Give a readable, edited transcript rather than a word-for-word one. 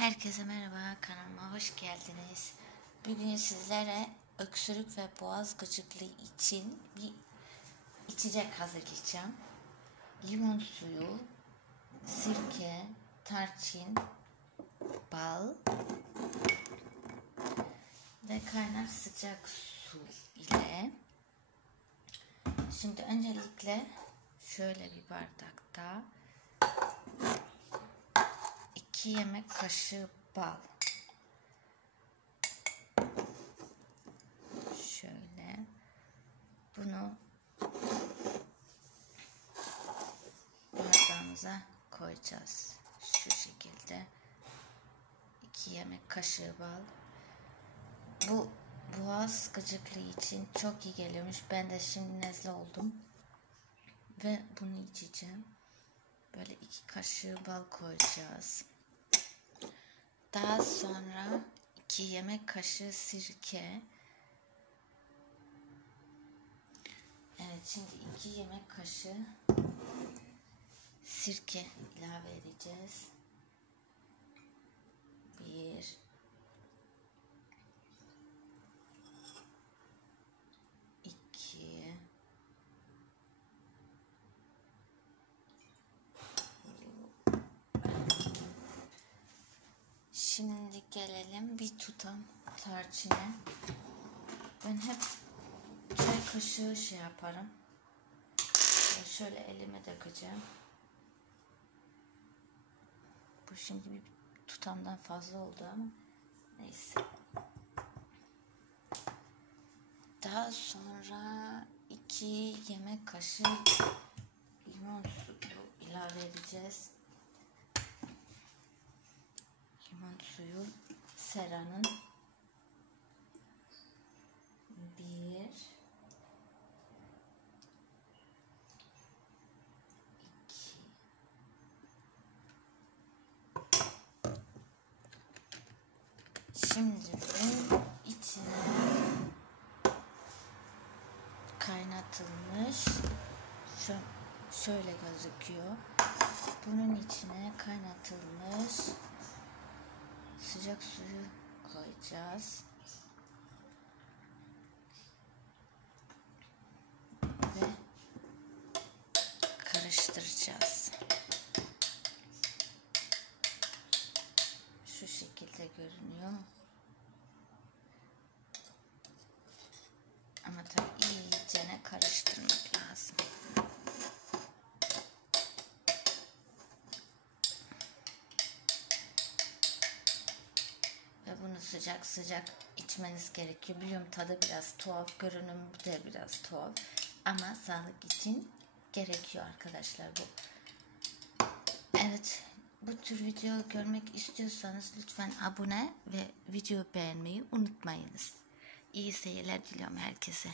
Herkese merhaba, kanalıma hoş geldiniz. Bugün sizlere öksürük ve boğaz gıcıklığı için bir içecek hazırlayacağım. Limon suyu, sirke, tarçın, bal ve kaynar sıcak su ile. Şimdi öncelikle şöyle bir bardakta 2 yemek kaşığı bal. Şöyle bunu bardağımıza koyacağız. Şu şekilde 2 yemek kaşığı bal. Bu boğaz gıcıklığı için çok iyi geliyormuş. Ben de şimdi nezle oldum ve bunu içeceğim. Böyle 2 kaşığı bal koyacağız. Daha sonra 2 yemek kaşığı sirke. Evet, şimdi 2 yemek kaşığı sirke ilave edeceğiz. 1 2 Şimdi gelelim bir tutam tarçına. Ben hep çay kaşığı yaparım. Şöyle elime dökeceğim. Bu şimdi bir tutamdan fazla oldu ama neyse. Daha sonra 2 yemek kaşığı limon suyu ilave edeceğiz. Limon suyu Sera'nın 1 2 Şimdi bunun içine kaynatılmış şöyle gözüküyor. Bunun içine kaynatılmış sıcak suyu koyacağız. Ve karıştıracağız. Şu şekilde görünüyor. Ama tabii iyicene karıştırmak lazım. Ve bunu sıcak sıcak içmeniz gerekiyor. Biliyorum tadı biraz tuhaf, görünümü de biraz tuhaf. Ama sağlık için gerekiyor arkadaşlar bu. Evet, bu tür video görmek istiyorsanız lütfen abone ve video beğenmeyi unutmayınız. İyi seyirler diliyorum herkese.